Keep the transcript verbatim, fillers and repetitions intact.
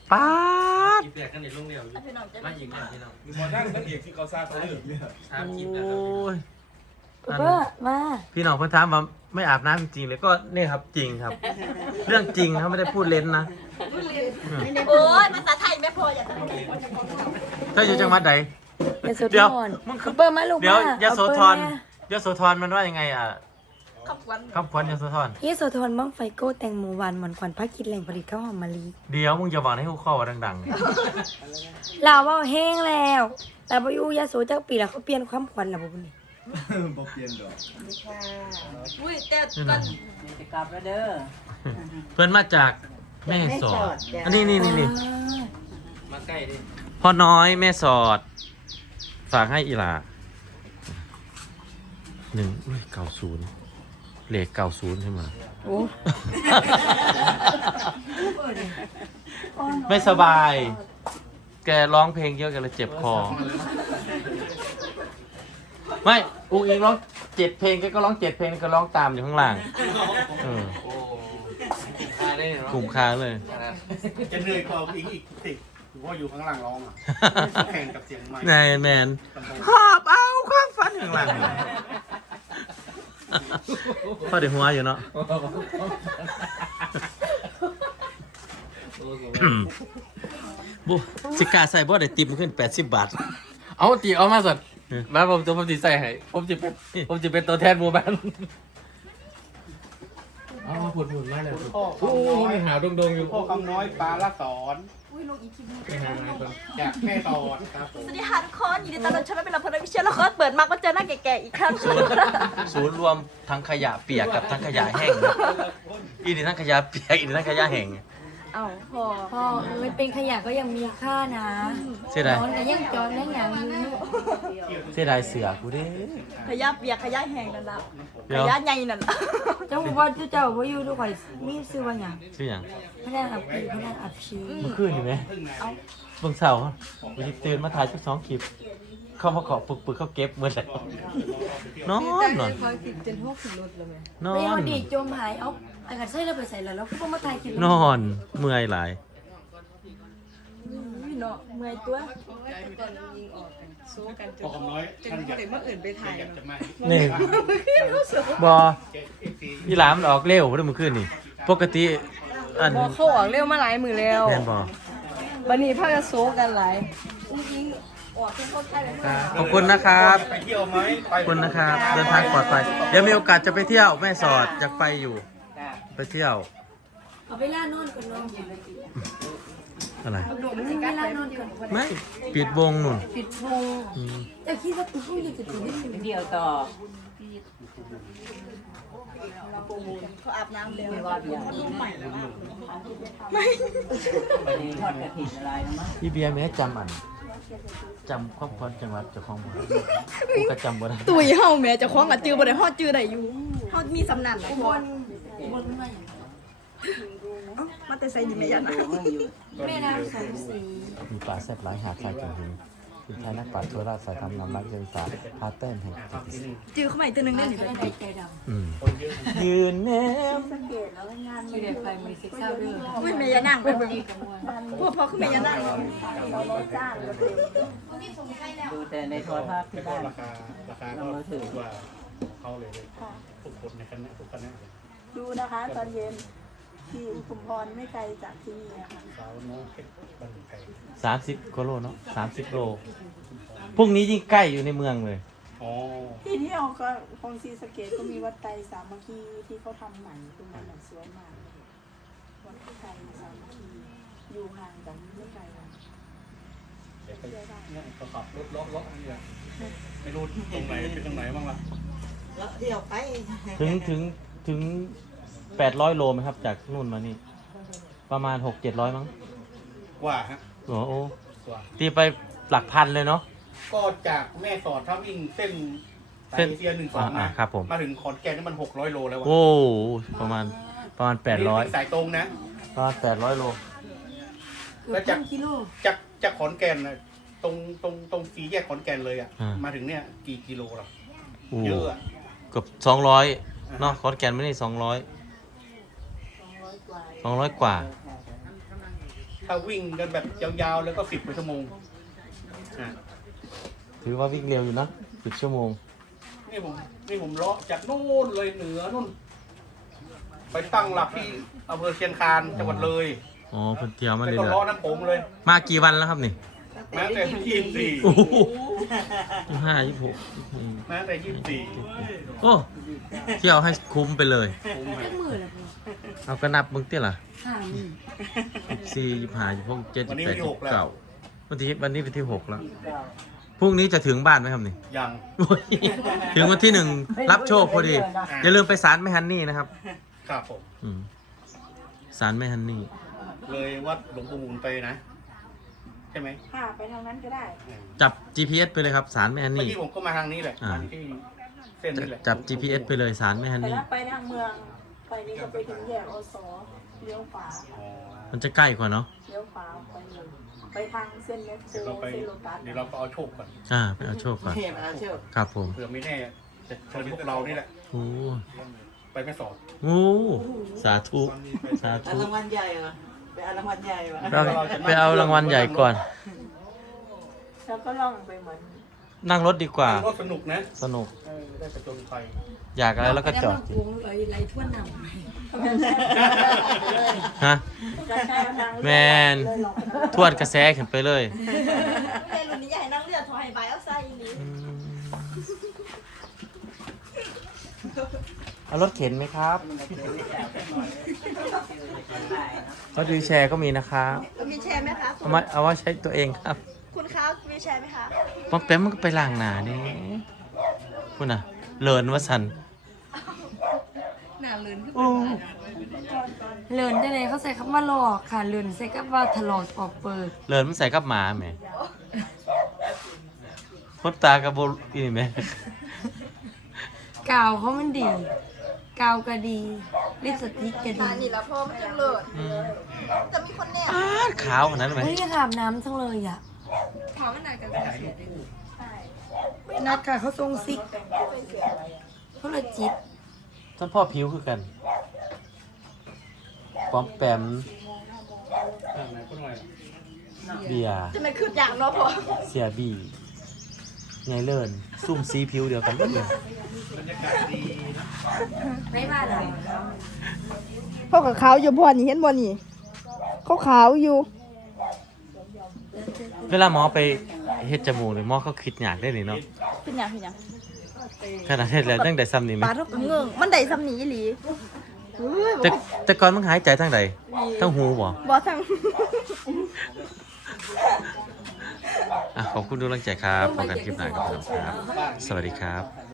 ป๊าดกินแตกกันในโรงเรียนอยู่มาหญิงเนี่ยพี่น้องมีมอนั่งนักเอกที่เขาทราบเขาเลยสามกินโอนะครับ้ยเพื่อมาพี่น้องเพิ่นถามว่าไม่อาบน้ำจริงๆเลยก็นี่ครับจริงครับ เรื่องจริงครับไม่ได้พูดเล่นนะโอ้ยภาษาไทยไม่พออย่าทำเธออยู่จังหวัดใดเป็นโซเดี๋ยวทอนมึงคือเปิดมาลูกเดี๋ยวมายโสธรยโสธรมันว่ายังไงอ่ะคำวันคำขวัญยโสธรยโสธรบ้องไฟโก้แตงโมหวานหมอนขวัญพักกินแหล่งผลิตข้าวหอมมะลิเดี๋ยวมึงจะบอกให้กูข้อว่าดังลาวว่าแห้งแล้วลาวอยู่ยโสจักปีแล้วเขาเปลี่ยนความขวัญแล้วบ่นี่บอกเปลี่ยนดอกอุ้ยแต่ๆนี่ก่อนะนจะกลับแล้วเด้อเพื่อนมาจากแม่สอดอันนี้นี่นี่นี่มาใกล้ดิพ่อน้อยแม่สอด ฝากให้อีหลาหนึ่งอุ้ยเก้าศูนย์เลขเก้าศูนย์ใช่ไหมโอ้ไม่สบาย แกร้องเพลงเยอะแกเลยเจ็บคอ ไม่อุ้งอิงร้องเจ็ดเพลงแกก็ร้องเจ็ดเพลงก็ร้องตามอยู่ข้างล่างเออโอ้ตายได้เนาะกลุ่มค้างเลยจะเหนื่อยกว่าอีกอีกสิเพราะอยู่ข้างหลังร้องอ่ะแข่งกับเสียงไม้นายแมนหอบเอาความฝันข้างล่างเลยพอเดี๋ยวหัวอยู่เนาะ บุสิกาใส่บ่ได้ติมขึ้นแปดสิบบาทเอาตีเอามาสัตว์มาผมจะผมจะใส่ให้ผมจะเป็นผมจะเป็นตัวแทนหมู่บ้านเอาผุดผุดมาเลยผุดพ่อโอ้คำน้อยยหาวดงๆอยู่พ่อคำน้อยปลาละสอนอุ้ยลงอีกคลิปนึงไปหามาก่อนจากแม่สอนครับผมสวัสดีค่ะทุกคนยินดีต้อนรับชมเป็นเราพนักวิเชียรแล้วก็เปิดมาก็เจอหน้าแก่ๆอีกครั้งศูนย์รวมทั้งขยะเปียกกับทั้งขยะแห้งนะอีนี่ทั้งขยะเปียกอีนี่ทั้งขยะแห้งเอ้าพอพ่อมันเป็นขยะก็ยังมีค่านะเสียดายนอนก็ยังจอนยังหยังอยู่เสียดายเสือกูเด้ขยะเปียกขยะแห้งนั่นละเดี๋ขยวยะใหญ่นั่นละเจ้าบอกว่าเจ้าบ่อยู่ทุกข่อยมีชื่อว่าหยังชื่ออย่างพนักอับปีพนักอับชีเมื่อคืนอยู่ไหมเบิ่งเสาร์วันนี้ตื่นมาถ่ายชุดสองคลิป เข้ามาขอปึกปึกเขาเก็บเมื่อไหร่นอนนอนนอไปเอานดีจมหายเอาอากาศใส่แล้วไปใส่แล้วแล้วก็มาถ่ายคลิปนอนเมื่อยหลายอุ้ยเนาะเมื่อยตัวพ่อคำน้อยท่านอยากอยากจะมานี่บอพี่หลามมันออกเร็วเมื่อคืนนี่ปกติอันบอเข้าออกเร็วมาหลายมือแล้วแมนบอบันนี้พากันโซกันหลายขอบคุณนะครับไปเที่ยวไหมไปขอบคุณนะครับ เดินทางปลอดภัยเดี๋ยวมีโอกาสจะไปเที่ยวแม่สอดอยากไปอยู่ ไปเที่ยวเอาไปล่านอนก่อนเนาะอะไรเอาไปล่านอนก่อนไม่ปิดวงนุ่นปิดโพงอืมจะคิดว่าคุณผู้หญิงจะตื่นได้ยังไงเดียวต่อเขาอาบน้ำแล้วไม่ว่าเดียววันนี้ทอดกระถิ่นอะไรนะมั้งพี่เบียร์แม่จำอันจำครอบครัวจังหวัดเจ้าของบ้านกูก็จำบ่ได้ตุยเฮาแม่เจะคล้าของกับจือบ่ได้ฮอดจือได้อยู่เฮามีสำนันหลายคนบนมาอย่างเอ้ามาแต่ใส่ดิแม่ยันนะแม่น้ำสองสีมีปลาแซ่บหลายหาดทรายจังหินคุณชายนักปราชญ์โทราชสายทำนำรักเดินสายพาเต้นแห่งจิตติสจื้อเข้ามาอีกตัวหนึงได้หนิจะได้ใจดำอืมยืนแนมไม่ได้ไปมีเซ็กซ์เศร้าด้วยอุ้ยแม่ยันนั่งไปเบิ่งพอพอขึ้นแม่ยันนั่งดูแต่ในโทรทัศน์ที่บ้านราคาราคาก็ถูกกว่าเขาเลยเลยทุกคนในคณะทุกคณะเลยดูนะคะตอนเย็นที่อุทุมพรไม่ไกลจากที่นี่นะคะสาวน้องเพชรบันไทยสามสิบกิโลเนาะสามสิบโลพรุ่งนี้ยิ่งใกล้อยู่ในเมืองเลยอ๋อที่เที่ยวก็คงซีสะเกตก็มีวัดไตรสามัคคีที่เขาทำใหม่ตรงนั้นน่ะสวยมากเลยวัดไตรสามัคคีอยู่ห่างกันไม่ไกลกันเดี๋ยวไปเนี่ยเขาขับรถเลาะเลาะนี่แหละไม่รู้ตรงไหนเป็นตรงไหนบ้างล่ะถึงถึงถึงแปดร้อยโลไหมครับ จากนู่นมานี่ ประมาณหกเจ็ดร้อยมั้งกว่าฮะโอ้โหกว่าตีไปหลักพันเลยเนาะก็จากแม่สอดถ้าวิ่งเส้นสายเส้นเอเชียหนึ่งสองอ่านะครับผมมาถึงขอนแก่นนี่มันหกร้อยโลแล้วอะโอ้ประมาณประมาณแปดร้อยนี่เป็นสายตรงนะประมาณแปดร้อยโลเกือบพันกิโลจากจากขอนแก่นน่ะตรงตรงตรงสีแยกขอนแก่นเลยอ่ะอ่ามมาถึงเนี่ยกี่กิโลหรอโอ้เยอะอะเกือบสองร้อยอ่าเนาะคอนแกนไม่ได้สองร้อยสองร้อยกว่าหถ้าวิ่งกันแบบยาวๆแล้วก็สิบกว่าชั่วโมงอ่ะถือว่าวิ่งเร็วอยู่นะสิบชั่วโมงนี่ผมนี่ผมเลาะจากโน่นเลยเหนือนู่น ไปตั้งหลักที่อำเภอเชียงคานจังหวัดเลยอ๋อเพิ่นเที่ยวมาแล้วเลยก็นะเลาะน้ำโขงเลยมากี่วันแล้วครับนี่แม้แต่ยี่สิบสี่โอ้โหยี่ห้ายี่หกแม้แต่ยี่สิบสี่โอ้เที่ยวให้คุ้มไปเลยผมไหมเอาก็นับมึงเตี้ยล่ะค่ะนี่ยี่สิบสี่ยี่สิบห้ายี่สิบหกเจ็ดยี่สิบแปดยี่สิบเก้าวันที่วันนี้เป็นที่หกแล้วพรุ่งนี้จะถึงบ้านไหมครับนี่ยังโอ้ยถึงวันที่หนึ่งรับโชคพอดี อย่าลืมไปศาลแม่ฮันนี่นะครับครับผมอืมศาลแม่ฮันนี่เลยวัดหลวงปู่หมุนไปนะ ใช่ไหมค่ะไปทางนั้นก็ได้จับ จี พี เอส ไปเลยครับศาลแม่ฮันเมื่อนี่กี้ผมก็มาทางนี้แหละอ่าทางที่เส้นนี้แหละจับ จี พี เอส ไปเลยศาลแม่ฮันแต่นี่ถ้าไปทางเมืองไปนี่ก็ไปถึงแยกอสเลี้ยวขวาอ๋อมันจะใกล้กว่าเนาะเลี้ยวขวาไปเลยไปทางเส้นเมโทรเดี๋ยวเราไปเส้นโลตัสเดี๋ยวเราก็เอาโชคก่อนอ่าไปเอาโชคก่อนครับผมเผื่อไม่แน่จะเชิญพวกเรานี่แหละโอ้ไปแม่สอดโหสาธุสาธุรางวัลใหญ่เหรอไปเอารางวัลใหญ่วะเราไปเอารางวัลใหญ่ก่อนแล้วก็ล่องไปเหมือนนั่งรถดีกว่าก็สนุกนะสนุกเออได้ประจนภัยอยากอะไรแล้วก็จอดวงเลยไรทั่วหนำฮะจะใช้ทางแมนเลยหลอกกันทวดกระแสขึ้นไปเลยเมรุ่นนี้อยากให้นั่งเรือถอยใบเอาใส่อีนี้เอารถเข็นไหมครับรถวีลแชร์ก็มีนะครับมีแชร์ไหมคะเอามาเอาไว่าใช้ตัวเองครับคุณคะมีแชร์ไหมคะป๊อปแป๊มมันก็ไปล้างหน้าดิพูดน่ะเลินว่าสันหน้าเลินขึ้นโอ้เลินได้เลยเขาใส่คำว่าหลอกค่ะเลินใส่คำว่าถลอกออกเปิดเลินมันใส่กับหมาไหมพดตากระโบอีนี่ไหมกาวเขามันดี กาวก็ดีลิปสติกก็ดีอ่านี่แล้วพ่อมันจะเลิศอืมจะมีคนแน่อ้าดขาวขนาดนั้นไหมเฮ้ยอยากอาบน้ำจังเลยอ่ะขอมันหนากันไม่นัดค่ะเขาทรงซิกเขาเลยจิตท่านพ่อผิวคือกันป๊อปแปมข้างในก็หน่อยเบียร์จะไม่คืดอย่างเนาะพ่อเสียบีไงเลินซุ่มซีผิวเดียวกันหมดเลยบรรยากาศดีนะไม่มาเลยพ่อกับขาวอยู่พ่อนี่เห็นบ่นี่เขาขาวอยู่เวลาหมอไปเฮ็ดจมูกเลยหมอเขาคิดอยากได้เลยเนาะเป็นอย่างเป็นอย่างขนาดเฮ็ดแล้วตั้งแต่ซ้ำนี่ไหมปลาทุกเงืองมันได้ซ้ำหนีอีหลีเฮ้ยแต่แต่ก่อนมึงหายใจทางใดทางหูบ่บอทั้งอ่ะขอบคุณทุกกำลังใจครับพบกันคลิปหน้าครับผมครับ สวัสดีครับ